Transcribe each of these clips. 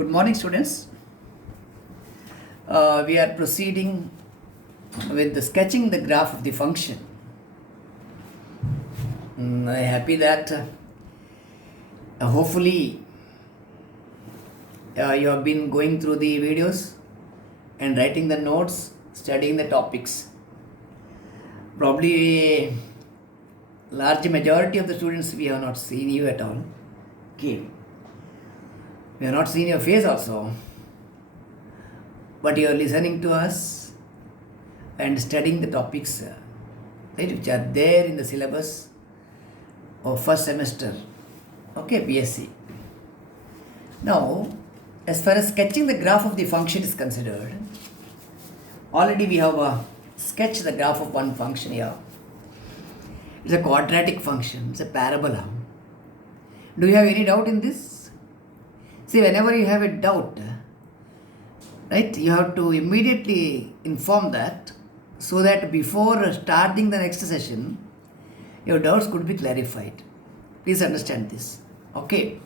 Good morning, students. We are proceeding with the sketching the graph of the function. I'm happy that hopefully you have been going through the videos and writing the notes, studying the topics. Probably large majority of the students we have not seen you at all. Okay. We have not seen your face also. But you are listening to us and studying the topics right, which are there in the syllabus of first semester. Okay, BSc. Now, as far as sketching the graph of the function is considered, already we have sketched the graph of one function here. It's a quadratic function, it's a parabola. Do you have any doubt in this? See, whenever you have a doubt, right, you have to immediately inform that so that before starting the next session, your doubts could be clarified. Please understand this. Okay.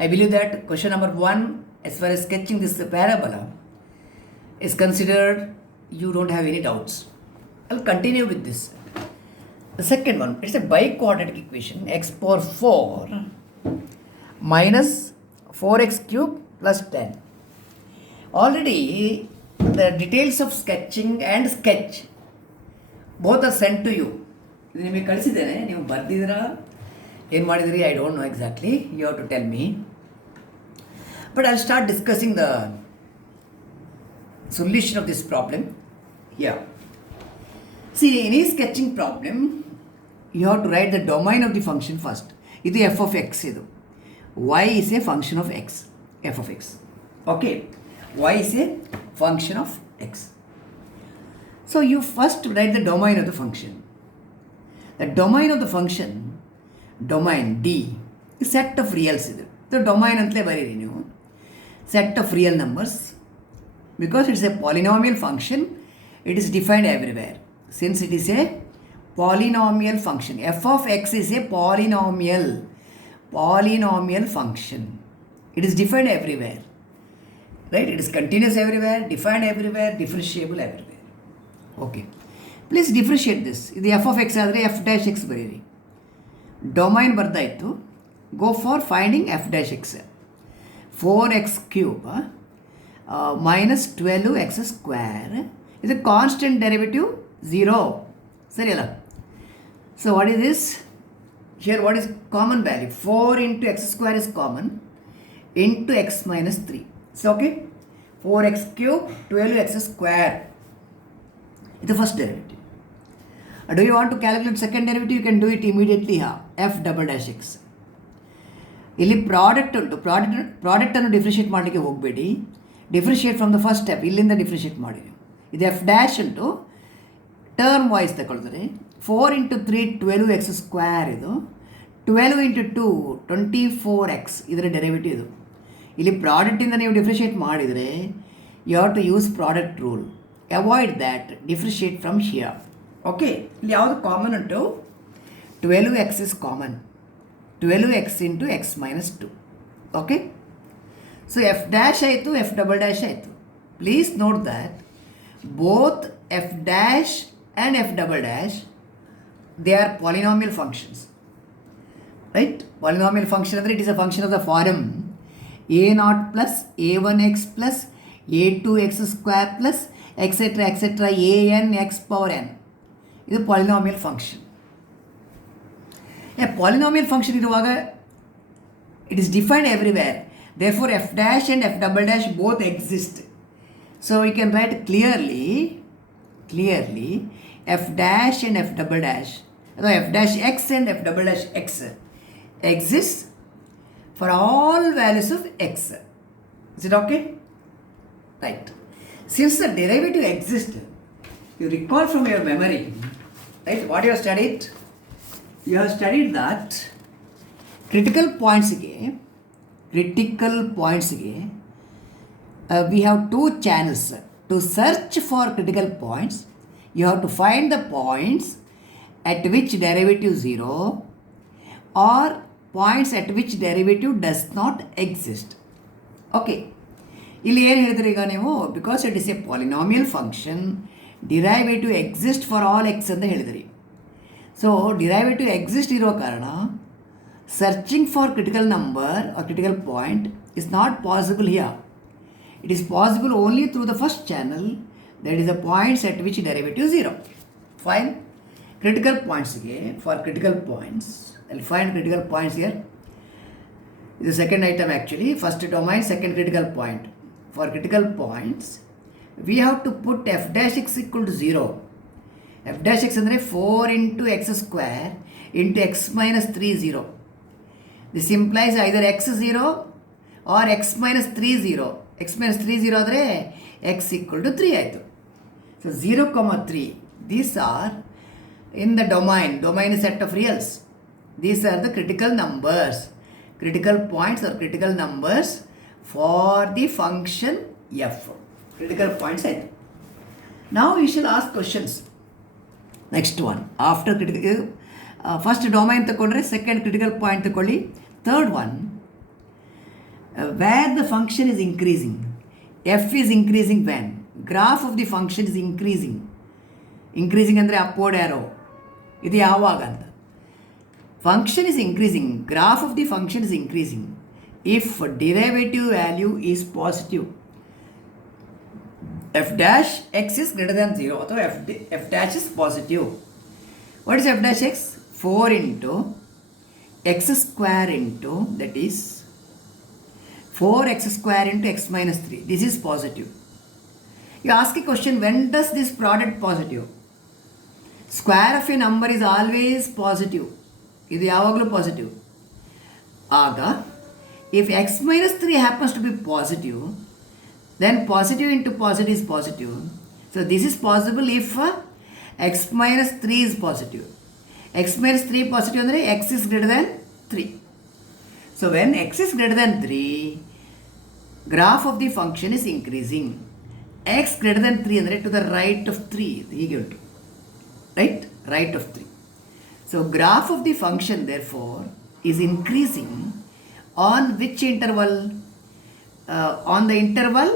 I believe that question number 1, as far as sketching this parabola, is considered you don't have any doubts. I'll continue with this. The second one, it's a biquadratic equation, x power 4 minus 4x cube plus 10. Already the details of sketching and sketch both are sent to you. ಇದು ನಿಮಗೆ ಕಳಿಸಿದ್ದೇನೆ, ನೀವು ಬರ್ದಿದ್ದೀರಾ ಏನು ಮಾಡಿದಿರಿ I don't know exactly, you have to tell me. But I'll start discussing the solution of this problem here. See, in any sketching problem, you have to write the domain of the function first. ಇದು f of x ಇದು. Y is a function of x. f of x. Okay. Y is a function of x. So you first write the domain of the function. The domain of the function, domain D, is set of reals. The domain antle bariri ನೀವು set of real numbers, because it's a polynomial function, it is defined everywhere. Since it is a polynomial function, f of x is a polynomial function. It is defined everywhere. Right? It is continuous everywhere, defined everywhere, differentiable everywhere. Okay. Please differentiate this. ಇದು f of x ಆದರೆ f dash x ಬರೀರಿ. Domain ಬರ್ದಾಯಿತು. Go for finding f dash x. 4x cube minus 12x square is a constant derivative 0. ಸರಿ ಅಲ್ಲ? So what is this? Here what is common value? 4 into x square is common into x minus 3. So okay, 4x cube 12x square is the first derivative. Do you want to calculate second derivative? You can do it immediately here. f double dash x. ಇಲ್ಲಿ product ಉಂಟು, ಪ್ರಾಡಕ್ಟನ್ನು ಡಿಫ್ರಿಷಿಯೇಟ್ ಮಾಡಲಿಕ್ಕೆ ಹೋಗಬೇಡಿ. ಡಿಫ್ರಿಷಿಯೇಟ್ from the first step, ಇಲ್ಲಿಂದ ಡಿಫ್ರಿಷಿಯೇಟ್ ಮಾಡಿ. ಇದು F dash ಉಂಟು, term voice ತಗೊಳ್ತಾರೆ. 4 ಇಂಟು 3 12x ಸ್ಕ್ವೇರ್, ಇದು 12 ಇಂಟು 2 24x, ಇದರ ಡೆರಿವೇಟಿವ್ ಇದು. ಇಲ್ಲಿ ಪ್ರಾಡಕ್ಟಿಂದ ನೀವು ಡಿಫ್ರಿಷಿಯೇಟ್ ಮಾಡಿದರೆ you have to use product rule. Avoid that, differentiate from here. Okay, ಇಲ್ಲಿ ಯಾವುದು ಕಾಮನ್ ಉಂಟು? 12x is common. 12x into X minus 2. Okay, so F dash ಆಯಿತು, ಎಫ್ ಡಬಲ್ ಡ್ಯಾಶ್ ಆಯಿತು. Please note that both F dash and F double dash they are polynomial functions. Right? Polynomial function ಅಂದರೆ it is a function of the form a0 plus a1x plus a2x square plus etc an x power n. ಇದು polynomial function. Polynomial function ಇರುವಾಗ it is defined everywhere. Therefore F dash and F double dash both exist. So you can write clearly F dash and F double dash, ಅಥವಾ F dash X and F double dash X exist for all values of x. Is it okay? Right. Since the derivative exists, you recall from your memory, right, what you have studied? You have studied that critical points we have two channels. To search for critical points, you have to find the points at which derivative 0 or points at which derivative does not exist. Okay, ಇಲ್ಲಿ ಏನು ಹೇಳಿದ್ರಿ ಈಗ ನೀವು, because it is a polynomial function derivative exist for all X ಅಂತ ಹೇಳಿದ್ರಿ. So derivative exist ಇರೋ ಕಾರಣ searching for critical number or critical point is not possible here. It is possible only through the first channel, that is the points at which derivative 0. Fine. Critical ಪಾಯಿಂಟ್ಸ್ಗೆ for critical points, ಅಲ್ಲಿ find critical points here. ಇದು second item actually. First domain, second critical point. For critical points, we have to put f dash x equal to 0. f dash x ಅಂದರೆ 4 into x square into x minus 3 0. This implies either x 0 or x minus 3 0. x minus 3 0 ಆದರೆ x equal to 3 ಆಯಿತು. So 0, 3. These are in the domain set of reals. These are the critical numbers, critical points or critical numbers for the function f. Critical points ಆಯಿತು. Now you shall ask questions. Next one, after critical, first domain ತಗೊಂಡ್ರೆ second critical point ತಗೊಳ್ಳಿ. Third one, where the function is increasing. f is increasing when graph of the function is increasing. increasing ಅಂದರೆ upward arrow. ಇದು ಯಾವಾಗ ಅಂತ. function is increasing, graph of the function is increasing if derivative value is positive. f dash x is greater than 0, so f dash is positive. What is f dash x? 4 into x square into, that is 4x square into x minus 3. This is positive. You ask a question, when does this product positive? Square of a number is always positive. ಇದು ಯಾವಾಗಲೂ positive. ಆಗ if x minus 3 happens to be positive, then positive into positive is positive. So this is possible if x minus 3 is positive. x minus 3 positive ಅಂದರೆ x is greater than 3. So when x is greater than 3, graph of the function is increasing. x greater than 3 ಅಂದರೆ to the right of 3 ಹೀಗೆ ಉಂಟು, right of 3. So graph of the function therefore is increasing on which interval? On the interval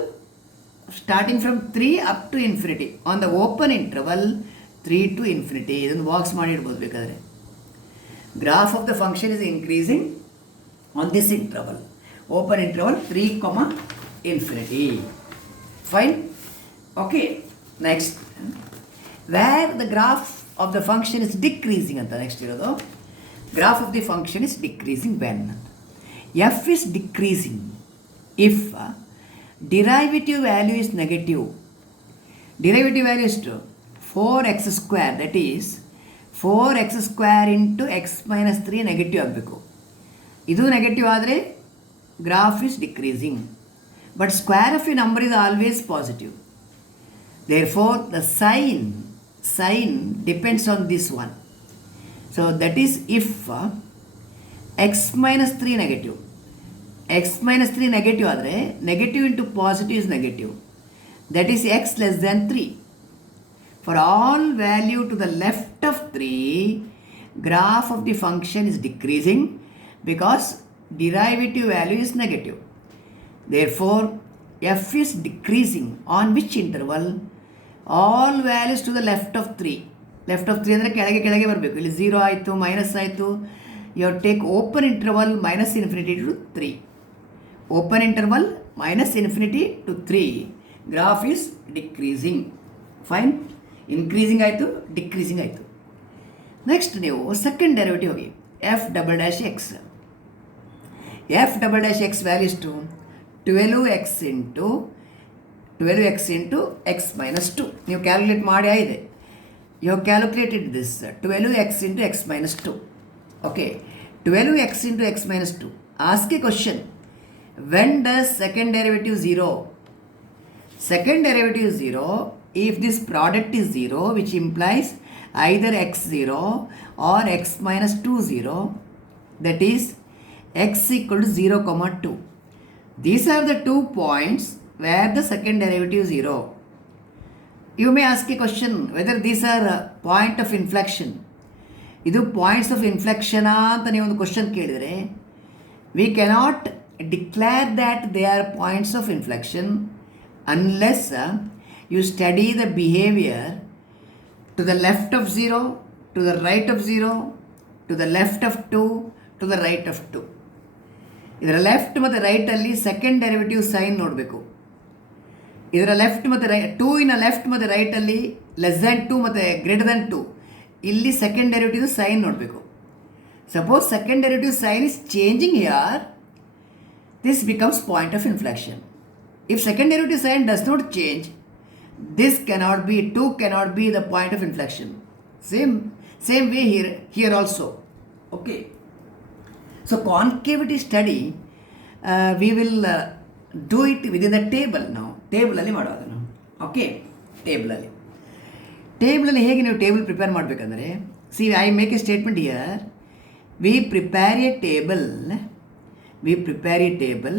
starting from 3 up to infinity. On the open interval 3 to infinity. ಇದನ್ನು box ಮಾಡಿ ಇಡ್ಬೋದು ಬೇಕಾದರೆ. Graph of the function is increasing on this interval. Open interval 3, infinity. Fine. Okay. Next. Where the graph of the function is decreasing ಅಂತ next ಇರೋದು. Graph of the function is decreasing when f is decreasing if derivative value is negative. Derivative value is 4x square, that is 4x square into x minus 3 negative ಆಗಬೇಕು. ಇದು negative ಆದರೆ graph is decreasing. But square of A number is always positive. Therefore the sign depends on this one. So that is if x minus 3 negative. x minus 3 negative ಆದರೆ negative into positive is negative. That is x less than 3. For all value to the left of 3, graph of the function is decreasing because derivative value is negative. Therefore, f is decreasing on which interval? All values to the left of 3. Left of 3 ಅಂದರೆ ಕೆಳಗೆ ಬರಬೇಕು. ಇಲ್ಲಿ 0 ಆಯಿತು, minus ಆಯಿತು. You take open interval minus infinity to 3. Open interval minus infinity to 3. Graph is decreasing. Fine. Increasing ಆಯಿತು, decreasing ಆಯಿತು. Next ನೀವು second derivative ಹೋಗಿ f double dash x. F double dash x values to 12x into x minus 2. ನೀವು calculate ಮಾಡಿ ಆಗಿದೆ. You have calculated this 12x into x minus 2. Okay, 12x into x minus 2. Ask a question. When does second derivative 0? Second derivative is 0 if this product is 0, which implies either x 0 or x minus 2 0. That is x equal to 0, 2. These are the 2 points where the second derivative is 0. You may ask a question whether these are point of inflection. ಇದು points of ಇನ್ಫ್ಲೆಕ್ಷನಾ ಅಂತ ನೀವು ಒಂದು question ಕೇಳಿದರೆ, we cannot declare that they are points of inflection unless you study the behavior to the left of 0, to the right of 0, to the left of 2, to the right of 2. ಇದರ left ಮತ್ತು ರೈಟಲ್ಲಿ second derivative sign ನೋಡಬೇಕು. ಇದರ left ಮತ್ತು ಟೂವಿನ left ಮತ್ತು ರೈಟಲ್ಲಿ less than 2 ಮತ್ತು greater than 2 ಇಲ್ಲಿ second derivative sign ನೋಡಬೇಕು. Suppose second derivative sign is changing here, this becomes point of inflection. If second derivative sign does not change, this cannot be, 2 cannot be the point of inflection. Same way here also. Okay. So concavity study, we will do it within the table now. Table ಅಲ್ಲಿ ಮಾಡೋದು ನಾವು. Okay, ಟೇಬಲಲ್ಲಿ ಹೇಗೆ ನೀವು table prepare ಮಾಡಬೇಕಂದ್ರೆ, C I make A statement here. We prepare A table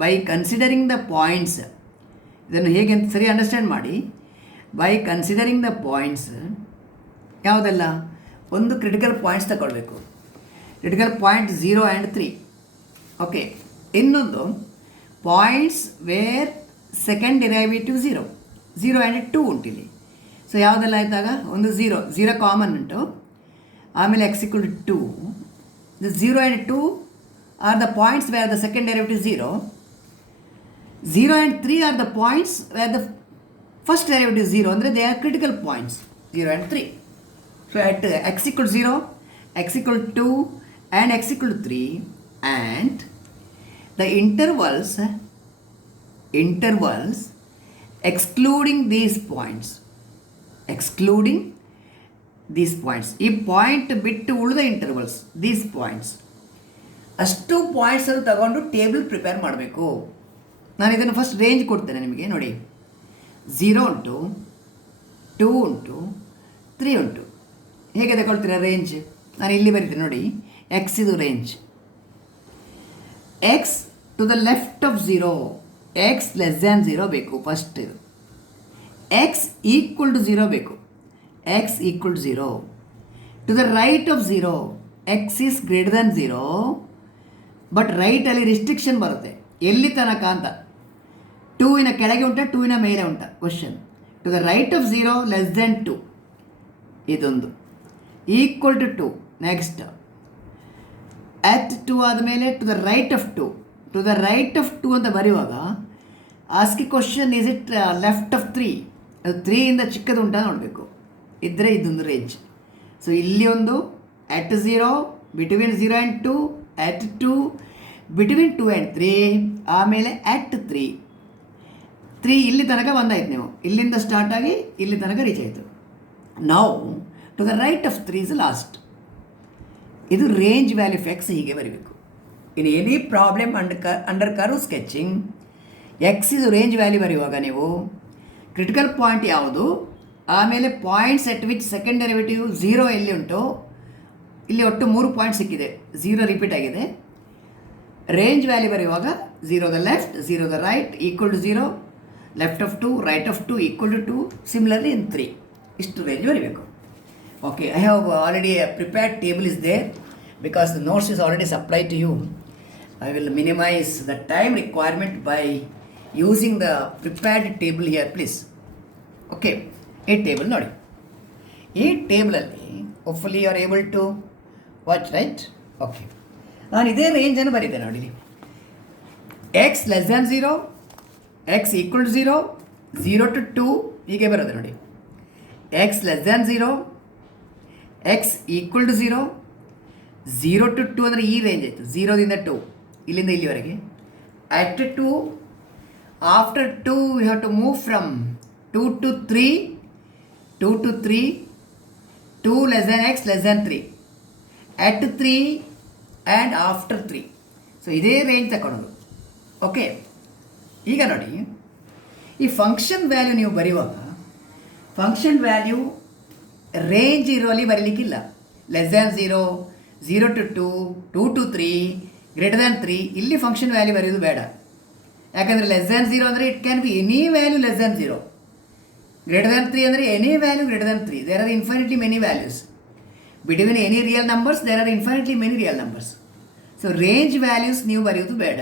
by considering the points. ಇದನ್ನು ಹೇಗೆ ಅಂತ ಸರಿ ಅಂಡರ್ಸ್ಟ್ಯಾಂಡ್ ಮಾಡಿ. ಬೈ ಕನ್ಸಿಡರಿಂಗ್ ದ ಪಾಯಿಂಟ್ಸ್ ಯಾವುದೆಲ್ಲ, ಒಂದು ಕ್ರಿಟಿಕಲ್ ಪಾಯಿಂಟ್ಸ್ ತಗೊಳ್ಬೇಕು. Critical point 0 and 3. ಓಕೆ, ಇನ್ನೊಂದು points where second derivative 0 and 2 ಉಂಟಿಲ್ಲಿ. ಸೊ ಯಾವುದೆಲ್ಲ ಆಯಿತಾಗ, ಒಂದು 0 ಕಾಮನ್ ಉಂಟು, ಆಮೇಲೆ x = 2. The 0 and 2 are the points where the second derivative is 0. 0 and 3 are the points where the first derivative is 0. Andre they are critical points, 0 and 3. So at x = 0, x = 2 and x = 3, and the intervals excluding these points, ಈ point ಬಿಟ್ಟು ಉಳಿದ intervals, these points, ಅಷ್ಟು ಪಾಯಿಂಟ್ಸನ್ನು ತಗೊಂಡು table prepare ಮಾಡಬೇಕು. ನಾನು ಇದನ್ನು first range ಕೊಡ್ತೇನೆ ನಿಮಗೆ. ನೋಡಿ, 0 ಉಂಟು, 2 ಉಂಟು, 3 ಉಂಟು. ಹೇಗೆ ತಗೊಳ್ತೀರಾ ರೇಂಜ್? ನಾನು ಇಲ್ಲಿ ಬರೀತೀನಿ ನೋಡಿ. ಎಕ್ಸ್ ಇದು range. X to the left of 0, x less than 0 ಬೇಕು ಫಸ್ಟ್. ಇದು ಎಕ್ಸ್ ಈಕ್ವಲ್ ಟು 0 ಬೇಕು. x = 0. To the right of 0, x is greater than 0, but ರೈಟಲ್ಲಿ ರಿಸ್ಟ್ರಿಕ್ಷನ್ ಬರುತ್ತೆ. ಎಲ್ಲಿ ತನಕ ಅಂತ, 2 ಕೆಳಗೆ ಉಂಟಾ 2 ಮೇಲೆ ಉಂಟಾ question. To the right of 0 less than 2, ಇದೊಂದು ಈಕ್ವಲ್ ಟು 2. ನೆಕ್ಸ್ಟ್ ಅಟ್ 2 ಆದಮೇಲೆ to the right of 2, to the right of 2 ಅಂತ ಬರೆಯುವಾಗ ಆಸ್ಕಿ question, is it left of 3? ಅದು 3 ಇಂದ ಚಿಕ್ಕದು ಉಂಟಾ ನೋಡಬೇಕು. ಇದ್ದರೆ ಇದೊಂದು ರೇಂಜ್. ಸೊ ಇಲ್ಲಿ ಒಂದು at 0, between 0 and 2, at 2, between 2 and 3, ಆಮೇಲೆ at 3 ಇಲ್ಲಿ ತನಕ ಬಂದಾಯ್ತು. ನೀವು ಇಲ್ಲಿಂದ ಸ್ಟಾರ್ಟ್ ಆಗಿ ಇಲ್ಲಿ ತನಕ ರೀಚ್ ಆಯಿತು. ನಾವು to the right of 3 is last. ಇದು ರೇಂಜ್ ವ್ಯಾಲ್ಯೂ ಆಫ್ ಎಕ್ಸ್. ಹೀಗೆ ಬರೀಬೇಕು. In any problem under curve sketching, x ಇದು ರೇಂಜ್ ವ್ಯಾಲ್ಯೂ ಬರೆಯುವಾಗ ನೀವು ಕ್ರಿಟಿಕಲ್ ಪಾಯಿಂಟ್ ಯಾವುದು, ಆಮೇಲೆ points at which second derivative 0 ಎಲ್ಲಿ ಉಂಟು, ಇಲ್ಲಿ ಒಟ್ಟು 3 ಪಾಯಿಂಟ್ ಸಿಕ್ಕಿದೆ, 0 ರಿಪೀಟ್ ಆಗಿದೆ. ರೇಂಜ್ ವ್ಯಾಲ್ಯೂ ಬರೆಯುವಾಗ 0 the left, 0 the right equal to 0, left of 2, right of 2 equal to 2, similarly in 3. ಇಷ್ಟು ರೇಂಜ್ ಬರೀಬೇಕು. Okay, I have already prepared table is there because the notes is already supplied to you. I will minimize the time requirement by using the prepared table here please. Okay, ಈ table ನೋಡಿ. ಈ ಟೇಬಲಲ್ಲಿ hopefully you are able to watch, right? Okay, ನಾನು ಇದೇ ರೇಂಜನ್ನು ಬರೀತೆ ನೋಡಿ. X less than 0, x equal to 0, 0 to 2 ಹೀಗೆ ಬರೋದು ನೋಡಿ. X less than 0, x equal to 0, 0 to 2 ಅಂದರೆ ಈ ರೇಂಜ್ ಆಯಿತು. 0ದಿಂದ 2, ಇಲ್ಲಿಂದ ಇಲ್ಲಿವರೆಗೆ. At 2, after 2 you have to move from 2 to 3, 2 to 3, 2 less than x less than 3, at 3 and after 3. So ಇದೇ range ತಗೊಳ್ಳೋದು. ಓಕೆ, ಈಗ ನೋಡಿ, ಈ ಫಂಕ್ಷನ್ ವ್ಯಾಲ್ಯೂ ನೀವು ಬರೆಯುವಾಗ ಫಂಕ್ಷನ್ ವ್ಯಾಲ್ಯೂ ರೇಂಜ್ ಇರೋಲ್ಲಿ ಬರೀಲಿಕ್ಕಿಲ್ಲ. Less than 0, 0 to 2, 2 to 3, greater than 3 ಇಲ್ಲಿ ಫಂಕ್ಷನ್ ವ್ಯಾಲ್ಯೂ ಬರೆಯೋದು ಬೇಡ. ಯಾಕಂದರೆ ಲೆಸ್ ದ್ಯಾನ್ 0 ಅಂದರೆ it can be any value less than 0. Greater than 3 ಅಂದರೆ any value greater than 3. There are infinitely many values. Between any real numbers there are infinitely many real numbers. So so range values ನೀವು ಬರೆಯೋದು ಬೇಡ.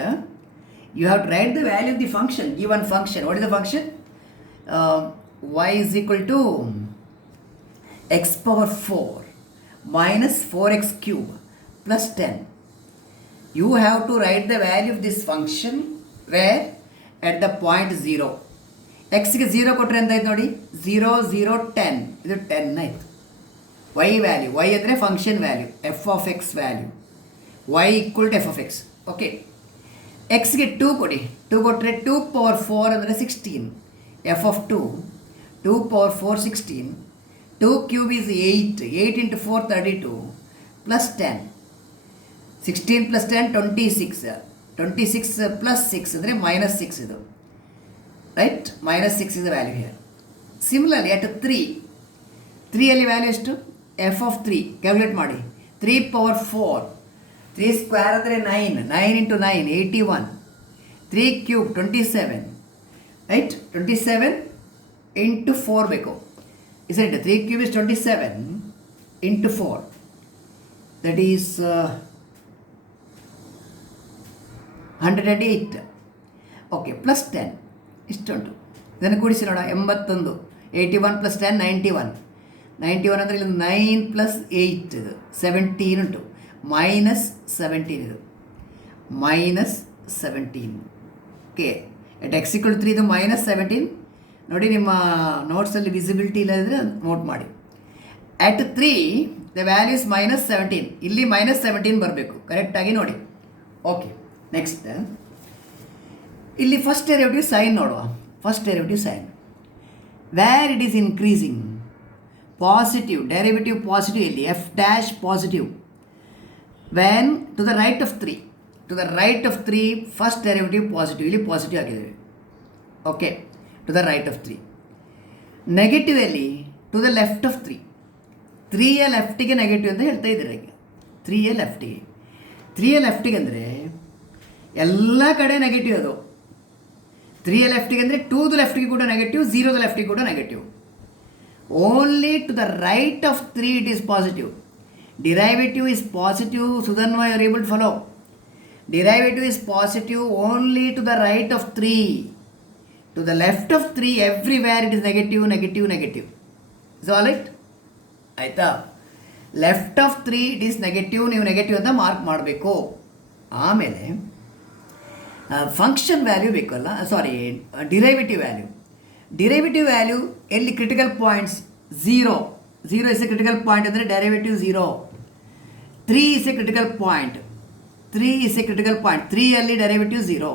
You have to write the value of the function, given function. What is the function? y is equal to x power 4 minus 4x cube plus 10. You have to write the value of this function where at the point 0. x ಗೆ 0 ಕೊಟ್ಟರೆ ಅಂತ ಆಯ್ತು ನೋಡಿ, 0 0 10, ಇದು 10 ಆಯಿತು. y value, y ಅಂದರೆ function value, f of x value, y equal to f of x. Okay, ಎಕ್ಸ್ಗೆ 2 ಕೊಡಿ, 2 ಕೊಟ್ಟರೆ 2 power 4 ಅಂದರೆ 16, f of 2 power 4 16, 2 cube is 8, 8 into 4 32 plus 10, 16 plus 10 26, 26 plus 6 ಅಂದರೆ minus 6 ಇದು, right? minus 6 is the value here. Similarly at 3 ಅಲ್ಲಿ value ಎಷ್ಟು? f of 3 calculate ಮಾಡಿ, 3 power 4, 3 square ಅಂದರೆ 9, 9 into 9 81, 3 cube 27, ರೈಟ್? 27 into 4 ಬೇಕು, isn't it? 3 cube is 27 into 4, that is 108. Okay, plus 10 ಇಷ್ಟುಂಟು. ಇದನ್ನು ಕೂಡಿಸಿ ನೋಡ, 81, 81 ಪ್ಲಸ್ 10 91, 91 ಅಂದರೆ ಇಲ್ಲಿ 9 ಪ್ಲಸ್ 8 ಇದು 17 ಉಂಟು, ಮೈನಸ್ 17 ಇದು, minus 17. Okay, at x equal 3 ಇದು ಮೈನಸ್ 17 ನೋಡಿ. ನಿಮ್ಮ ನೋಟ್ಸಲ್ಲಿ ವಿಸಿಬಿಲಿಟಿ ಇಲ್ಲದಿದ್ದರೆ ನೋಟ್ ಮಾಡಿ. At 3 the value is minus 17, ಇಲ್ಲಿ ಮೈನಸ್ 17 ಬರಬೇಕು, ಕರೆಕ್ಟಾಗಿ ನೋಡಿ. ಓಕೆ, ನೆಕ್ಸ್ಟ್ ಇಲ್ಲಿ ಫಸ್ಟ್ ಡೆರಿವೇಟಿವ್ ಸೈನ್ ನೋಡುವ. First derivative sign where it is increasing, positive derivative positive, ಇಲ್ಲಿ f dash positive, when to the right of 3, to the right of 3 first derivative positive, ಇಲ್ಲಿ positive ಆಗಿದ್ದೇವೆ. Okay, to the right of 3. Negative ಅಲ್ಲಿ to the left of 3, 3ಯ ಲೆಫ್ಟಿಗೆ negative ಅಂತ ಹೇಳ್ತಾ ಇದ್ದೀರ ಈಗ. 3ಯ ಲೆಫ್ಟಿಗೆ, 3ಯ ಲೆಫ್ಟಿಗೆ ಅಂದರೆ ಎಲ್ಲ ಕಡೆ ನೆಗೆಟಿವ್ ಅದು. 3ಯ ಲೆಫ್ಟಿಗೆ ಅಂದರೆ 2ದ ಲೆಫ್ಟಿಗೆ ಕೂಡ ನೆಗೆಟಿವ್, 0ದ ಲೆಫ್ಟಿಗೆ ಕೂಡ negative. Only to the right of 3 it is positive. Derivative is positive. Sudhanva you are able to follow. Derivative is positive only to the right of 3. To the left of 3 everywhere it is negative, negative, negative. Is all right? ಆಯಿತಾ? Left of 3 it is negative, ನೀವು negative ಅಂತ mark ಮಾಡಬೇಕು. ಆಮೇಲೆ function value ಬೇಕಲ್ಲ, sorry derivative value. Derivative value ಎಲ್ಲಿ critical points 0 is a critical point ಅಂದರೆ derivative 0. 3 is a critical point, 3 is a critical point, 3 ಅಲ್ಲಿ derivative 0.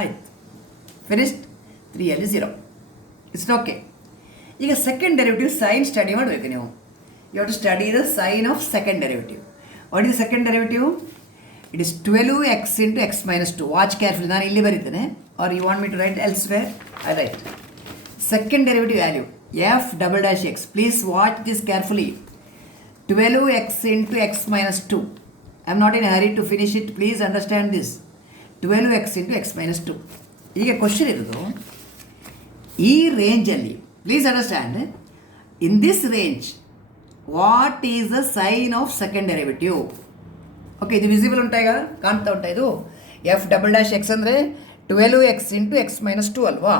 ಆಯ್ತು, ಫಿನಿಶ್ಡ್. 3 ಅಲ್ಲಿ 0. It's okay. ಈಗ ಸೆಕೆಂಡ್ ಡೆರಿವೇಟಿವ್ ಸೈನ್ ಸ್ಟಡಿ ಮಾಡಬೇಕು ನೀವು. You have to study the sign of second derivative. What is second derivative? It is 12x into x minus 2. Watch carefully, ನಾನು ಇಲ್ಲಿ ಬರೀತೇನೆ, are you want me to write elsewhere? I write. Second derivative value f double dash x. Please watch this carefully. 12x into x minus 2. I am not in a hurry to finish it. Please understand this. 12x into x minus 2. ಈಗ question ಇರೋದು, ಈ ರೇಂಜಲ್ಲಿ please understand, in this range what is the sign of second derivative? Okay, ಇದು visible ಉಂಟಾ, ಈಗ ಕಾಣ್ತಾ ಉಂಟಾ? ಇದು ಎಫ್ ಡಬಲ್ ಡ್ಯಾಶ್ ಎಕ್ಸ್ ಅಂದರೆ 12x into x minus 2 ಅಲ್ವಾ?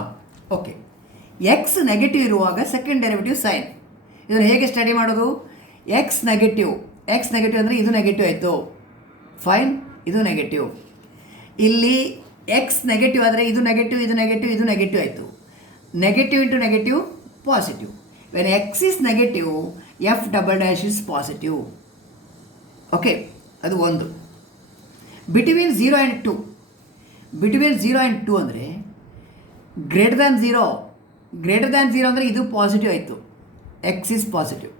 ಓಕೆ, ಎಕ್ಸ್ ನೆಗೆಟಿವ್ ಇರುವಾಗ ಸೆಕೆಂಡ್ ಡೆರಿವೇಟಿವ್ ಸೈನ್. ಇದನ್ನು ಹೇಗೆ ಸ್ಟಡಿ ಮಾಡೋದು? ಎಕ್ಸ್ ನೆಗೆಟಿವ್ ಅಂದರೆ ಇದು ನೆಗೆಟಿವ್ ಆಯಿತು, ಫೈನ್, ಇದು ನೆಗೆಟಿವ್. ಇಲ್ಲಿ ಎಕ್ಸ್ ನೆಗೆಟಿವ್ ಆದರೆ ಇದು ನೆಗೆಟಿವ್ ಆಯಿತು. Negative into negative positive. When X is negative F double dash is positive. Okay, ಅದು ಒಂದು. ಬಿಟ್ವೀನ್ 0 and 2, ಬಿಟ್ವೀನ್ 0 and 2 ಅಂದರೆ ಗ್ರೇಟರ್ ದ್ಯಾನ್ 0 ಅಂದರೆ ಇದು ಪಾಸಿಟಿವ್ ಆಯಿತು, X is positive.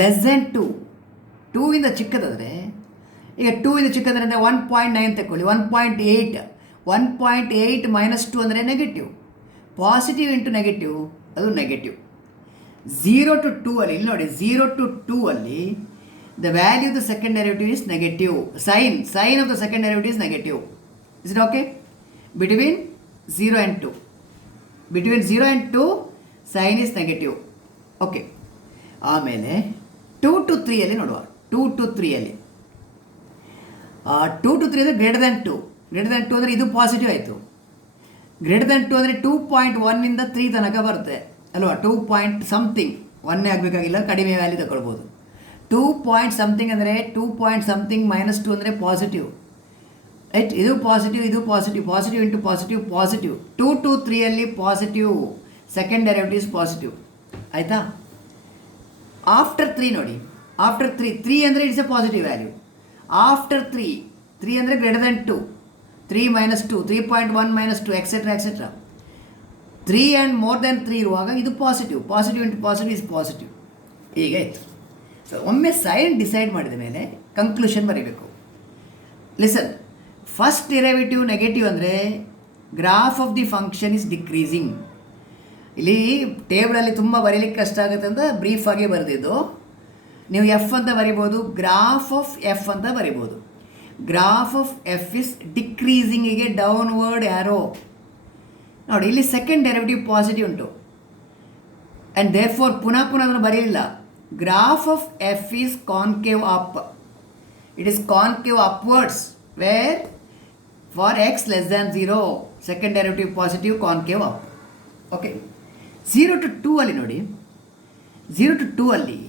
Less than 2 ಇಂದ ಚಿಕ್ಕದಾದರೆ, ಈಗ 2 ಇಂದ ಚಿಕ್ಕದಂದರೆ 1.9 ತಗೊಳ್ಳಿ, 1.8 ಮೈನಸ್ 2 ಅಂದರೆ ನೆಗೆಟಿವ್. ಪಾಸಿಟಿವ್ ಇಂಟು ನೆಗೆಟಿವ್, ಅದು ನೆಗೆಟಿವ್. 0 to 2 ಅಲ್ಲಿ, ಇಲ್ಲಿ ನೋಡಿ, 0 to 2 ಅಲ್ಲಿ the value of the second derivative is negative. Sign of the second derivative is negative. Is it okay? Between 0 and 2, between 0 and 2 sign is negative. Okay, ಆಮೇಲೆ 2 to 3 ಅಲ್ಲಿ ನೋಡುವ. 2 to 3 ಅಲ್ಲಿ 2 to 3 ಅಂದರೆ greater than 2 ಅಂದರೆ ಇದು positive ಆಯಿತು. Greater than 2 ಅಂದರೆ 2.1 ಇಂದ 3 ತನಕ ಬರುತ್ತೆ ಅಲ್ವಾ. 2 ಪಾಯಿಂಟ್ ಸಮಥಿಂಗ್, 1 ಆಗಬೇಕಾಗಿಲ್ಲ, ಕಡಿಮೆ ವ್ಯಾಲ್ಯೂ ತಗೊಳ್ಬೋದು. 2 ಪಾಯಿಂಟ್ ಸಮಥಿಂಗ್ ಅಂದರೆ 2 ಪಾಯಿಂಟ್ ಸಮಥಿಂಗ್ -2 ಅಂದರೆ ಪಾಸಿಟಿವ್, ರೈಟ್. ಇದು ಪಾಸಿಟಿವ್, ಇದು positive, positive into positive positive. 2 to 3 positive, second derivatives positive ಆಯಿತಾ. ಆಫ್ಟರ್ 3 ನೋಡಿ, ಆಫ್ಟರ್ 3 ಅಂದರೆ it's A positive value. After 3 ಅಂದರೆ greater than 2, 3 -2, 3.1 -2 etcetera etcetera. 3 and more than 3 ಇರುವಾಗ ಇದು positive, positive into positive is positive. ಈಗ ಆಯಿತು. So ಒಮ್ಮೆ sign decide ಮಾಡಿದ ಮೇಲೆ ಕಂಕ್ಲೂಷನ್ ಬರೀಬೇಕು. ಲಿಸನ್, ಫಸ್ಟ್ ಡೆರಿವೇಟಿವ್ ನೆಗೆಟಿವ್ ಅಂದರೆ graph of the function is decreasing. ಇಲ್ಲಿ ಟೇಬಲಲ್ಲಿ ತುಂಬ ಬರೀಲಿಕ್ಕೆ ಕಷ್ಟ ಆಗುತ್ತೆ ಅಂತ ಬ್ರೀಫಾಗಿ ಬರೆದಿದ್ದು. ನೀವು ಎಫ್ ಅಂತ ಬರಿಬೋದು, ಗ್ರಾಫ್ ಆಫ್ ಎಫ್ ಅಂತ ಬರಿಬೋದು. ಗ್ರಾಫ್ ಆಫ್ ಎಫ್ ಇಸ್ ಡಿಕ್ರೀಸಿಂಗಿಗೆ ಡೌನ್ವರ್ಡ್ ಆ್ಯರೋ ನೋಡಿ. ಇಲ್ಲಿ ಸೆಕೆಂಡ್ ಡೆರಿವೇಟಿವ್ ಪಾಸಿಟಿವ್ ಉಂಟು ಆ್ಯಂಡ್ ದೇರ್ ಫೋರ್ ಪುನಃ ಅದನ್ನು ಬರೀಲಿಲ್ಲ. Graph of f is concave up, it is concave upwards where for x less than 0 second derivative positive, concave up. Okay, 0 to 2 ಅಲ್ಲಿ ನೋಡಿ, 0 to 2 ಅಲ್ಲಿ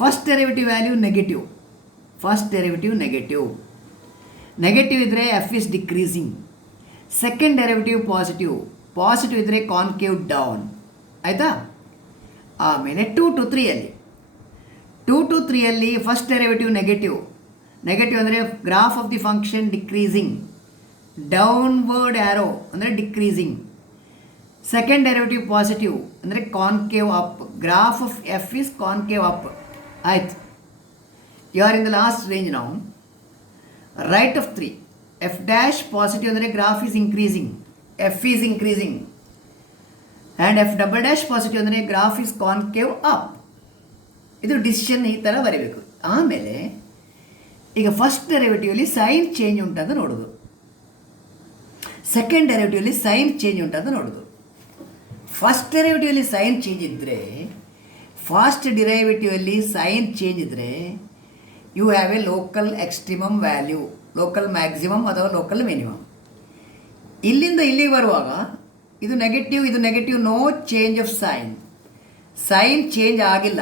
first derivative value negative, first derivative negative ಇದ್ದರೆ f is decreasing. Second derivative positive ಇದ್ದರೆ concave down ಆಯಿತಾ. ಆಮೇಲೆ 2 to 3 ಅಲ್ಲಿ 2 to 3 ಅಲ್ಲಿ first derivative negative ಅಂದರೆ graph of the function decreasing, downward arrow ಅಂದರೆ ಡಿಕ್ರೀಸಿಂಗ್. ಸೆಕೆಂಡ್ ಡೆರಿವೇಟಿವ್ ಪಾಸಿಟಿವ್ ಅಂದರೆ concave up, graph of f is concave up ಆಯ್ತು. You are in the last range ನಾವು. Right of 3 f dash positive ಅಂದರೆ graph is increasing, f is increasing. And F double dash positive ಅಂದರೆ graph is concave up. ಇದು decision ಈ ಥರ ಬರೀಬೇಕು. ಆಮೇಲೆ ಈಗ ಫಸ್ಟ್ ಡೆರಿವೇಟಿವಲ್ಲಿ ಸೈನ್ ಚೇಂಜ್ ಉಂಟಂತ ನೋಡೋದು, ಸೆಕೆಂಡ್ ಡೆರಿವೇಟಿವಲ್ಲಿ ಸೈನ್ ಚೇಂಜ್ ಉಂಟಂತ ನೋಡೋದು. ಫಸ್ಟ್ ಡೆರಿವೇಟಿವಲ್ಲಿ ಸೈನ್ ಚೇಂಜ್ ಇದ್ದರೆ, you have a local extremum value, local maximum ಅಥವಾ ಲೋಕಲ್ ಮಿನಿಮಮ್. ಇಲ್ಲಿಂದ ಇಲ್ಲಿಗೆ ಬರುವಾಗ ಇದು negative, no change of sign change ಆಗಿಲ್ಲ.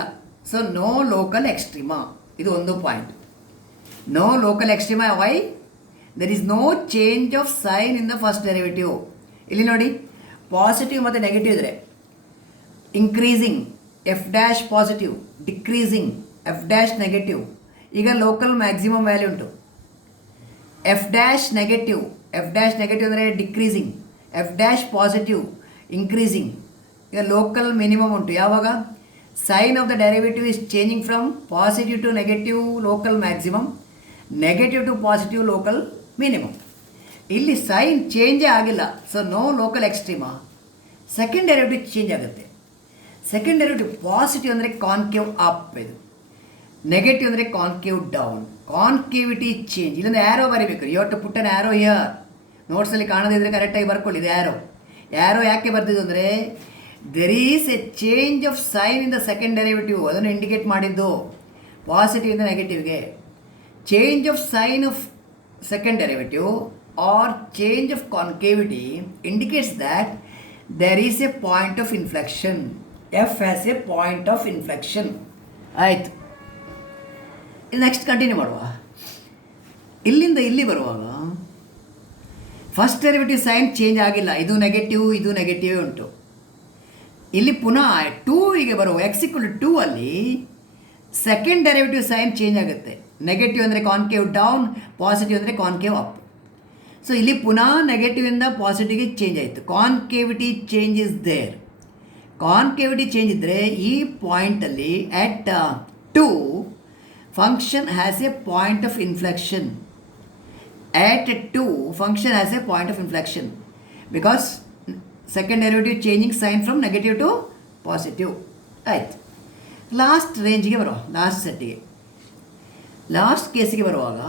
ಸೊ ನೋ ಲೋಕಲ್ ಎಕ್ಸ್ಟ್ರಿಮಾ, ಇದು ಒಂದು point. No local extrema, why? There is no change of sign in the first derivative. ಇಲ್ಲಿ ನೋಡಿ, ಪಾಸಿಟಿವ್ ಮತ್ತು ನೆಗೆಟಿವ್ ಇದ್ದರೆ increasing f dash positive, decreasing f dash negative. ಈಗ local maximum value ಉಂಟು. F dash negative ಅಂದರೆ decreasing, f dash positive increasing. ಈಗ local minimum ಉಂಟು. ಯಾವಾಗ sign of the derivative is changing from positive to negative, local maximum, negative to positive, local minimum. ಇಲ್ಲಿ sign ಚೇಂಜೇ ಆಗಿಲ್ಲ, so no local extrema. Second derivative change ಆಗುತ್ತೆ. Second derivative positive ಅಂದರೆ concave up, ಇದು negative ಅಂದರೆ concave down. Concavity change, ಇಲ್ಲೊಂದು arrow ಬರೀಬೇಕು. You have to put an arrow here. ನೋಟ್ಸಲ್ಲಿ ಕಾಣದಿದ್ದರೆ ಕರೆಕ್ಟಾಗಿ ಬರ್ಕೊಳ್ಳಿ. ಇದು ಆ್ಯರೋ ಯಾಕೆ ಬರ್ತಿದ್ದು ಅಂದರೆ there is a change of sign in the second derivative, ಅದನ್ನು ಇಂಡಿಕೇಟ್ ಮಾಡಿದ್ದು ಪಾಸಿಟಿವ್ ಇಂದ ನೆಗೆಟಿವ್ಗೆ. Change of sign of second derivative or change of concavity indicates that there is a point of inflection. F has a point of inflection. ಆಯಿತು, next continue ಮಾಡುವ. ಇಲ್ಲಿಂದ ಇಲ್ಲಿ ಬರುವಾಗ first derivative sign change ಆಗಿಲ್ಲ, ಇದು negative ಉಂಟು. ಇಲ್ಲಿ ಪುನಃ 2ಗೆ ಬರುವ x=2 ಅಲ್ಲಿ ಸೆಕೆಂಡ್ ಡೆರಿವೇಟಿವ್ ಸೈನ್ ಚೇಂಜ್ ಆಗುತ್ತೆ. ನೆಗೆಟಿವ್ ಅಂದರೆ ಕಾನ್ಕೇವ್ ಡೌನ್, ಪಾಸಿಟಿವ್ ಅಂದರೆ ಕಾನ್ಕೇವ್ ಅಪ್. ಸೊ ಇಲ್ಲಿ ಪುನಃ ನೆಗೆಟಿವಿಂದ ಪಾಸಿಟಿವ್ಗೆ ಚೇಂಜ್ ಆಯಿತು. ಕಾನ್ಕೇವಿಟಿ ಚೇಂಜ್ ಇಸ್ ದೇರ್. ಕಾನ್ಕೇವಿಟಿ ಚೇಂಜ್ ಇದ್ದರೆ ಈ ಪಾಯಿಂಟಲ್ಲಿ ಎಟ್ 2 function has A point of inflection. At 2 function has a point of inflection because second derivative changing sign from negative to positive. ಆಯ್ತು, last ರೇಂಜ್ಗೆ ಬರುವ, last ಸೆಟ್ಟಿಗೆ, last ಕೇಸಿಗೆ ಬರುವಾಗ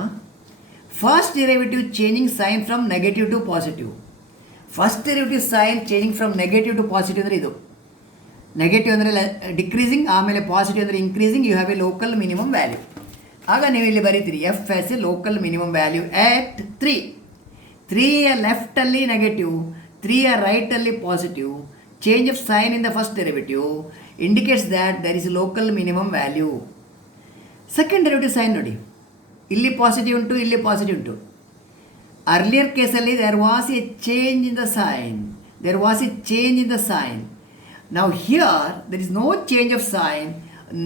first derivative changing sign from negative to positive. First derivative sign changing from negative to positive ಅಂದರೆ ಇದು. Negative ಅಂದರೆ decreasing, ಆಮೇಲೆ ಪಾಸಿಟಿವ್ ಅಂದರೆ increasing. You have a local minimum value. ಆಗ ನೀವು ಇಲ್ಲಿ ಬರೀತೀರಿ f has a local minimum value at 3ಯ ಲೆಫ್ಟಲ್ಲಿ ನೆಗೆಟಿವ್, 3ಯ ರೈಟಲ್ಲಿ positive. Change of sign in the first derivative indicates that there is local minimum value. Second derivative sign ನೋಡಿ, ಇಲ್ಲಿ ಪಾಸಿಟಿವ್ ಉಂಟು, ಇಲ್ಲಿ ಪಾಸಿಟಿವ್ ಉಂಟು. ಅರ್ಲಿಯರ್ ಕೇಸಲ್ಲಿ there was a change in the sign, Now here there is no change of sign,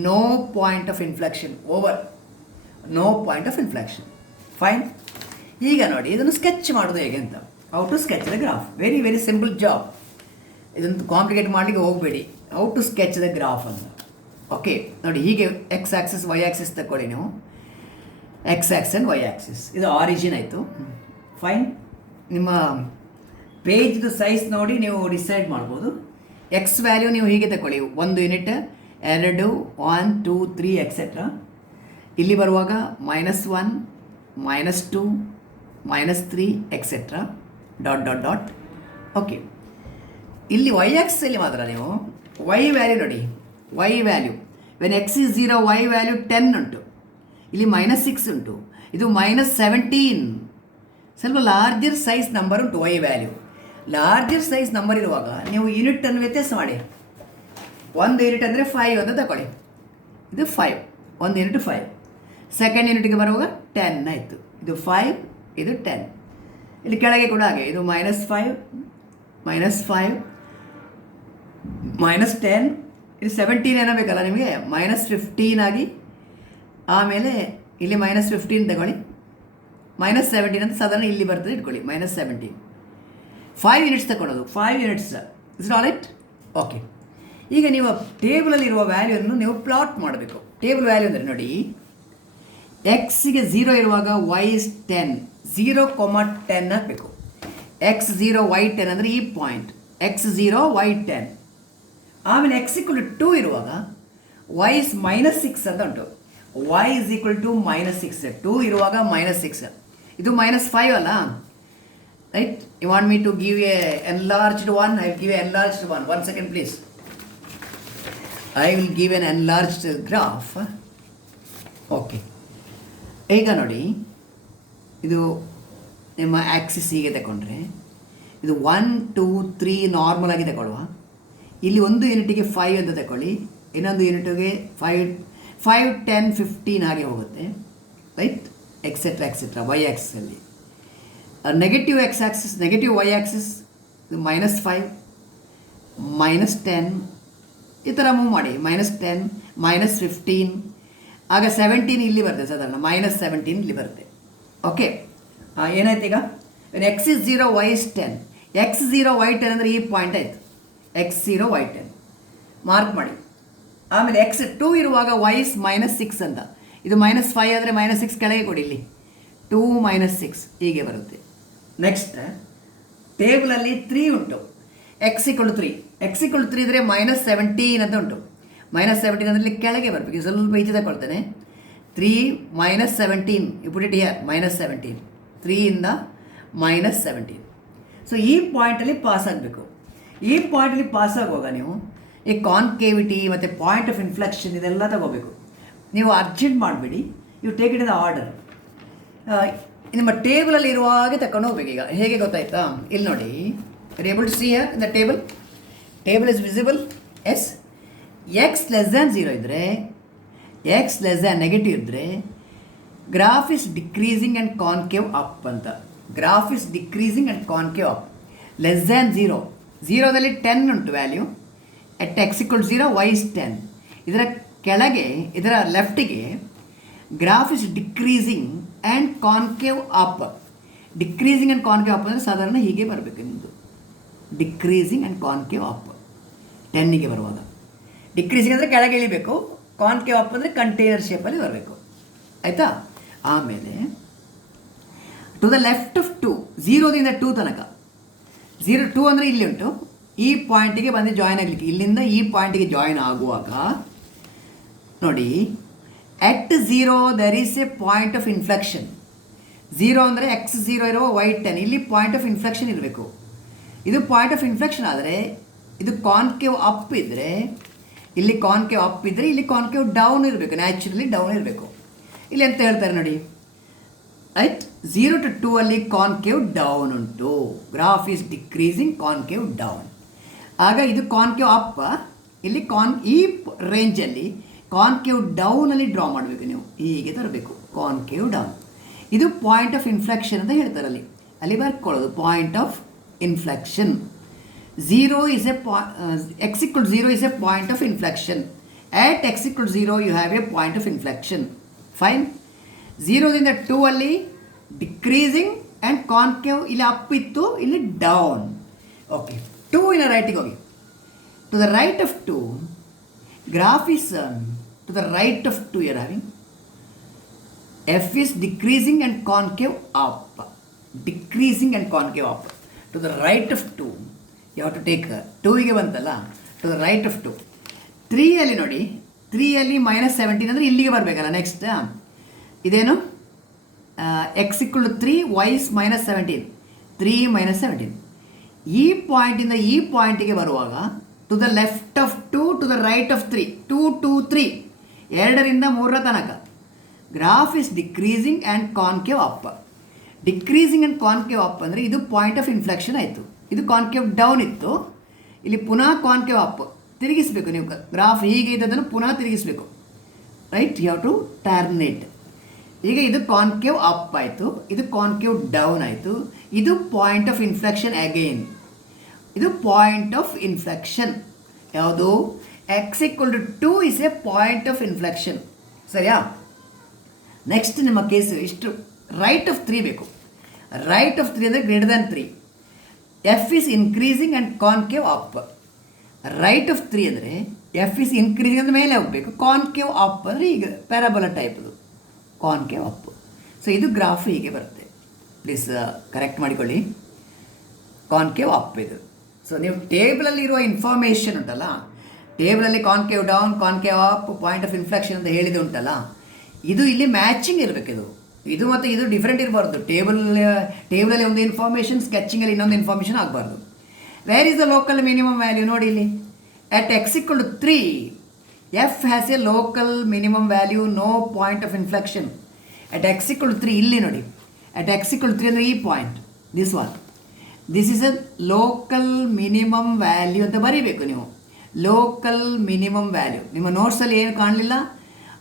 no point of inflection, over. No point of inflection. Fine. ಈಗ ನೋಡಿ ಇದನ್ನು sketch ಮಾಡೋದು ಹೇಗೆ ಅಂತ. How to sketch the graph. Very very simple job. ಇದನ್ನು complicate ಮಾಡಲಿಕ್ಕೆ ಹೋಗಬೇಡಿ. How to sketch the graph ಅಂತ. ಓಕೆ ನೋಡಿ, ಹೀಗೆ ಎಕ್ಸ್ ಆಕ್ಸಿಸ್ ವೈ ಆಕ್ಸಿಸ್ ತಗೊಳ್ಳಿ ನೀವು. X axis and y axis ಇದು ಆರಿಜಿನ್ ಆಯಿತು. ಫೈನ್. ನಿಮ್ಮ ಪೇಜ್ದು ಸೈಜ್ ನೋಡಿ ನೀವು ಡಿಸೈಡ್ ಮಾಡ್ಬೋದು. ಎಕ್ಸ್ ವ್ಯಾಲ್ಯೂ ನೀವು ಹೀಗೆ ತಗೊಳ್ಳಿ, 1 ಯೂನಿಟ್, 2, 1, 2, 3 ಎಕ್ಸೆಟ್ರಾ. ಇಲ್ಲಿ ಬರುವಾಗ -1, -2, -3 ಎಕ್ಸೆಟ್ರಾ ಡಾಟ್. ಓಕೆ, ಇಲ್ಲಿ ವೈ ಆಕ್ಸಲ್ಲಿ ಮಾತ್ರ ನೀವು ವೈ ವ್ಯಾಲ್ಯೂ ನೋಡಿ. Y value when x is 0 y value 10 ಉಂಟು, ಇಲ್ಲಿ -6 ಉಂಟು, ಇದು -17. ಸ್ವಲ್ಪ ಲಾರ್ಜರ್ ಸೈಜ್ ನಂಬರ್ ಉಂಟು y value. Larger size number ಇರುವಾಗ ನೀವು ಯೂನಿಟನ್ನು ವ್ಯತ್ಯಾಸ ಮಾಡಿ. 1 ಯೂನಿಟ್ ಅಂದರೆ 5 ಅಂತ ತಗೊಳ್ಳಿ. ಇದು 5, 1 ಯೂನಿಟ್ 5. ಸೆಕೆಂಡ್ ಯೂನಿಟ್ಗೆ ಬರುವಾಗ 10 ಆಯಿತು. ಇದು 5, ಇದು 10. ಇಲ್ಲಿ ಕೆಳಗೆ ಕೂಡ ಹಾಗೆ, ಇದು -5, -5, -10, ಇದು 17 ಏನೋ ಬೇಕಲ್ಲ ನಿಮಗೆ, -15 ಆಗಿ, ಆಮೇಲೆ ಇಲ್ಲಿ -15 ತಗೊಳ್ಳಿ, -17 ಅಂತ ಸಾಧಾರಣ ಇಲ್ಲಿ ಬರ್ತದೆ ಇಟ್ಕೊಳ್ಳಿ, -17. 5 ಯೂನಿಟ್ಸ್ ತಗೊಳ್ಳೋದು, 5 units. Is all right? Okay. ಈಗ ನೀವು ಟೇಬಲಲ್ಲಿರುವ ವ್ಯಾಲ್ಯೂವನ್ನು ನೀವು ಪ್ಲಾಟ್ ಮಾಡಬೇಕು. ಟೇಬಲ್ ವ್ಯಾಲ್ಯೂ ಅಂದರೆ ನೋಡಿ, ಎಕ್ಸಿಗೆ 0 ಇರುವಾಗ ವೈ ಇಸ್ 10, 0, 10 ಹಾಕಬೇಕು. x0 y10 ಅಂದರೆ ಈ ಪಾಯಿಂಟ್, x0 y10. ಆಮೇಲೆ x=2 ಇರುವಾಗ y is -6 ಅಂತ ಉಂಟು. y is equal to -6, 2 ಇರುವಾಗ -6, ಇದು -5 ಅಲ್ಲ, right? You want me to give a enlarged one? I will give a enlarged one. 1 second please. I will give an enlarged graph. Okay, ಈಗ ನೋಡಿ, ಇದು ನಿಮ್ಮ ಆ್ಯಕ್ಸಿಸ್ ಹೀಗೆ ತಗೊಂಡ್ರೆ ಇದು 1, 2, 3 ನಾರ್ಮಲ್ ಆಗಿ ತಗೊಳ್ಳುವ. ಇಲ್ಲಿ 1 ಯೂನಿಟಿಗೆ 5 ಅಂತ ತಗೊಳ್ಳಿ, ಇನ್ನೊಂದು ಯೂನಿಟಿಗೆ 5, 10, 15 ಹಾಗೆ ಹೋಗುತ್ತೆ, ರೈಟ್? Etcetera etcetera. ವೈ ಆ್ಯಕ್ಸಲ್ಲಿ negative x axis, negative y axis -5, -10 ಈ ಥರ ಮೂವ್ ಮಾಡಿ. -10, -15, ಆಗ 17 ಇಲ್ಲಿ ಬರುತ್ತೆ, ಸಾಧಾರಣ -17 ಇಲ್ಲಿ ಬರುತ್ತೆ. ಓಕೆ, ಏನಾಯ್ತು ಈಗ? X is 0 Y is 10, x0 y10 ಅಂದರೆ ಈ ಪಾಯಿಂಟ್ ಆಯಿತು, x0 y10 ಮಾರ್ಕ್ ಮಾಡಿ. ಆಮೇಲೆ x2 ಇರುವಾಗ y ಇಸ್ -6 ಅಂತ, ಇದು -5 ಆದರೆ -6 ಕೆಳಗೆ ಕೊಡಿ, ಇಲ್ಲಿ 2 -6 ಹೀಗೆ ಬರುತ್ತೆ. ನೆಕ್ಸ್ಟ್ ಟೇಬಲಲ್ಲಿ 3 ಉಂಟು, x=3 ಇದ್ದರೆ -17 ಅಂತ ಉಂಟು. -17 ಅಂದರೆ ಇಲ್ಲಿ ಕೆಳಗೆ ಬರಬೇಕು, ಸ್ವಲ್ಪ ಈಚೆ ತಗೊಳ್ತೇನೆ. 3 -17, ಯು ಪುಟ್ ಇಟ್ ಹಿಯರ್, -17, 3ಇಂದ -17. ಸೊ ಈ ಪಾಯಿಂಟಲ್ಲಿ ಪಾಸ್ ಆಗಬೇಕು. ಈ ಪಾಯಿಂಟಲ್ಲಿ ಪಾಸ್ ಆಗುವಾಗ ನೀವು ಈ ಕಾನ್ಕೇವಿಟಿ ಮತ್ತು ಪಾಯಿಂಟ್ ಆಫ್ ಇನ್ಫ್ಲೆಕ್ಷನ್ ಇದೆಲ್ಲ ತಗೋಬೇಕು. ನೀವು ಅರ್ಜೆಂಟ್ ಮಾಡಬೇಡಿ, you take it in the order. ನಿಮ್ಮ ಟೇಬಲಲ್ಲಿ ಇರುವಾಗೆ ತಗೊಂಡು ಹೋಗ್ಬೇಕು. ಈಗ ಹೇಗೆ ಗೊತ್ತಾಯ್ತಾ? ಇಲ್ಲಿ ನೋಡಿ, able to see here in the table is visible. Yes, x<0 ಇದ್ದರೆ, ನೆಗೆಟಿವ್ ಇದ್ದರೆ graph is decreasing and concave up ಅಂತ. Graph is decreasing and concave up. <0, 0ದಲ್ಲಿ 10 ಉಂಟು value, at x=0 y is 10. ಇದರ ಕೆಳಗೆ, ಇದರ ಲೆಫ್ಟಿಗೆ graph is decreasing and concave up. Decreasing and concave up ಅಂದರೆ ಸಾಧಾರಣ ಹೀಗೆ ಬರಬೇಕು ನಿಮ್ಮದು, ಡಿಕ್ರೀಸಿಂಗ್ ಆ್ಯಂಡ್ ಕಾನ್ಕೇವ್ ಅಪ್ 10ಗೆ ಬರುವಾಗ. ಡಿಕ್ರೀಸಿಂಗ್ ಅಂದರೆ ಕೆಳಗೆ ಇಳಿಬೇಕು, ಕಾನ್ಕೇವ್ ಅಪ್ ಅಂದರೆ ಕಂಟೈನರ್ ಶೇಪಲ್ಲಿ ಬರಬೇಕು, ಆಯಿತಾ? ಆಮೇಲೆ ಟು ದ ಲೆಫ್ಟ್ ಆಫ್ 2, 0ದಿಂದ 2 ತನಕ, 2 ಅಂದರೆ ಇಲ್ಲಿ ಉಂಟು, ಈ ಪಾಯಿಂಟಿಗೆ ಬಂದು ಜಾಯಿನ್ ಆಗಲಿಕ್ಕೆ, ಇಲ್ಲಿಂದ ಈ ಪಾಯಿಂಟಿಗೆ ಜಾಯಿನ್ ಆಗುವಾಗ ನೋಡಿ, at 0 there is a point of inflection. 0 ಅಂದರೆ x0 ಇರುವ y10, ಇಲ್ಲಿ ಪಾಯಿಂಟ್ ಆಫ್ ಇನ್ಫ್ಲೆಕ್ಷನ್ ಇರಬೇಕು. ಇದು ಪಾಯಿಂಟ್ ಆಫ್ ಇನ್ಫ್ಲೆಕ್ಷನ್ ಆದರೆ ಇದು ಕಾನ್ಕೇವ್ ಅಪ್ ಇದ್ದರೆ, ಇಲ್ಲಿ ಕಾನ್ಕೇವ್ ಅಪ್ ಇದ್ದರೆ ಇಲ್ಲಿ ಕಾನ್ಕೇವ್ ಡೌನ್ ಇರಬೇಕು, ನ್ಯಾಚುರಲಿ ಡೌನ್ ಇರಬೇಕು. ಇಲ್ಲಿ ಅಂತ ಹೇಳ್ತಾರೆ ನೋಡಿ, ರೈಟ್. 0 to 2 ಅಲ್ಲಿ ಕಾನ್ಕೇವ್ ಡೌನ್ ಉಂಟು, graph is decreasing, concave down. ಆಗ ಇದು ಕಾನ್ಕೇವ್ ಅಪ್, ಇಲ್ಲಿ ಈ ರೇಂಜಲ್ಲಿ ಕಾನ್ಕೇವ್ ಡೌನಲ್ಲಿ ಡ್ರಾ ಮಾಡಬೇಕು ನೀವು, ಹೀಗೆ ತರಬೇಕು ಕಾನ್ಕೇವ್ ಡೌನ್. ಇದು ಪಾಯಿಂಟ್ ಆಫ್ ಇನ್ಫ್ಲೆಕ್ಷನ್ ಅಂತ ಹೇಳ್ತಾರೆ, ಅಲ್ಲಿ ಬರ್ಕೊಳ್ಳೋದು point of inflection. 0 is a x equal to 0 is a point of inflection. At x equal to 0 you have a point of inflection. Fine. 0 ದಿಂದ 2 ಅಲ್ಲಿ ಡಿಕ್ರೀಸಿಂಗ್ ಆ್ಯಂಡ್ ಕಾನ್ಕೇವ್, ಇಲ್ಲಿ up ಇತ್ತು, ಇಲ್ಲಿ down. Okay, 2 ಇನ್ನು ರೈಟಿಗೆ ಹೋಗಿ. To the right of 2 graph is to the right of 2 you're having f is decreasing and concave up, decreasing and concave up. To the right of 2 you have to take 2 ಗೆ ಬಂತಲ್ಲ, to the right of 2. 3 ಅಲ್ಲಿ ನೋಡಿ, 3 ಅಲ್ಲಿ -17 ಅಂದರೆ ಇಲ್ಲಿಗೆ ಬರಬೇಕಲ್ಲ. Next ಇದೇನು, x equal to 3, y is -17, 3 -17. ಈ ಪಾಯಿಂಟಿಂದ ಈ ಪಾಯಿಂಟಿಗೆ ಬರುವಾಗ to the left of 2 to the right of 3, 2 2 3, 2ರಿಂದ 3 ತನಕ graph is decreasing and concave up. Decreasing and concave up ಅಂದರೆ ಇದು ಪಾಯಿಂಟ್ ಆಫ್ ಇನ್ಫ್ಲೆಕ್ಷನ್ ಆಯಿತು. ಇದು ಕಾನ್ಕೇವ್ ಡೌನ್ ಇತ್ತು, ಇಲ್ಲಿ ಪುನಃ ಕಾನ್ಕೇವ್ ಅಪ್. ತಿರುಗಿಸಬೇಕು ನೀವು, ಗ್ರಾಫ್ ಹೀಗೆ ಇದ್ದದನ್ನು ಪುನಃ ತಿರುಗಿಸಬೇಕು, right. You have to turn it. ಈಗ ಇದು ಕಾನ್ಕೇವ್ ಅಪ್ ಆಯಿತು, ಇದು ಕಾನ್ಕೇವ್ ಡೌನ್ ಆಯಿತು, ಇದು ಪಾಯಿಂಟ್ ಆಫ್ ಇನ್ಫ್ಲೆಕ್ಷನ್ ಅಗೈನ್. ಇದು ಪಾಯಿಂಟ್ ಆಫ್ ಇನ್ಫ್ಲೆಕ್ಷನ್ ಯಾವುದು, x equal to 2 is a point of inflection. ಸರಿಯಾ? ನೆಕ್ಸ್ಟ್ ನಿಮ್ಮ ಕೇಸು ಇಷ್ಟು, ರೈಟ್ ಆಫ್ 3 ಬೇಕು. ರೈಟ್ ಆಫ್ 3 ಅಂದರೆ greater than 3, F is increasing and concave up. Right of 3 ಅಂದರೆ F is increasing ಅಂದರೆ ಮೇಲೆ ಹೋಗಬೇಕು, ಕಾನ್ಕೇವ್ ಅಪ್ ಅಂದರೆ ಈಗ ಪ್ಯಾರಾಬೋಲಾ ಟೈಪ್ದು ಕಾನ್ಕೇವ್ ಅಪ್. ಸೊ ಇದು ಗ್ರಾಫ್ ಹೀಗೆ ಬರುತ್ತೆ. ಪ್ಲೀಸ್ ಕರೆಕ್ಟ್ ಮಾಡಿಕೊಳ್ಳಿ, ಕಾನ್ಕೇವ್ ಅಪ್ ಇದು. ಸೊ ನೀವು ಟೇಬಲಲ್ಲಿ ಇರುವ ಇನ್ಫಾರ್ಮೇಷನ್ ಉಂಟಲ್ಲ, ಟೇಬಲಲ್ಲಿ concave down, concave up, point of inflection ಅಂತ ಹೇಳಿದ್ದು ಉಂಟಲ್ಲ, ಇದು ಇಲ್ಲಿ ಮ್ಯಾಚಿಂಗ್ ಇರಬೇಕು. ಇದು ಮತ್ತು ಇದು ಡಿಫ್ರೆಂಟ್ ಇರಬಾರ್ದು. ಟೇಬಲಲ್ಲಿ ಒಂದು ಇನ್ಫಾರ್ಮೇಷನ್, ಸ್ಕೆಚಿಂಗಲ್ಲಿ ಇನ್ನೊಂದು ಇನ್ಫಾರ್ಮೇಷನ್ ಆಗಬಾರ್ದು. Where is the local minimum value ನೋಡಿ ಇಲ್ಲಿ, at x equal to 3 f has a local minimum value, no point of inflection. At x equal to 3 ಇಲ್ಲಿ ನೋಡಿ, ಅಟ್ x equal to 3 ಅಂದರೆ ಈ point, this one, this is A local minimum value ಅಂತ ಬರೀಬೇಕು ನೀವು. Local minimum value ನಿಮ್ಮ ನೋಟ್ಸಲ್ಲಿ ಏನು ಕಾಣಲಿಲ್ಲ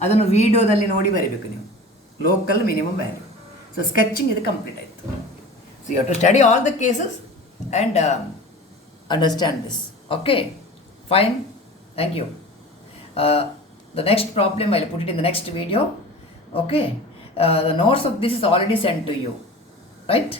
ಅದನ್ನು ವಿಡಿಯೋದಲ್ಲಿ ನೋಡಿ ಬರೀಬೇಕು ನೀವು, local minimum value. So sketching ಇದು ಕಂಪ್ಲೀಟ್ ಆಯಿತು. So you have to study all the cases and understand this. Okay, fine, thank you. The next problem I'll put it in the next video. Okay, the notes of this is already sent to you, right?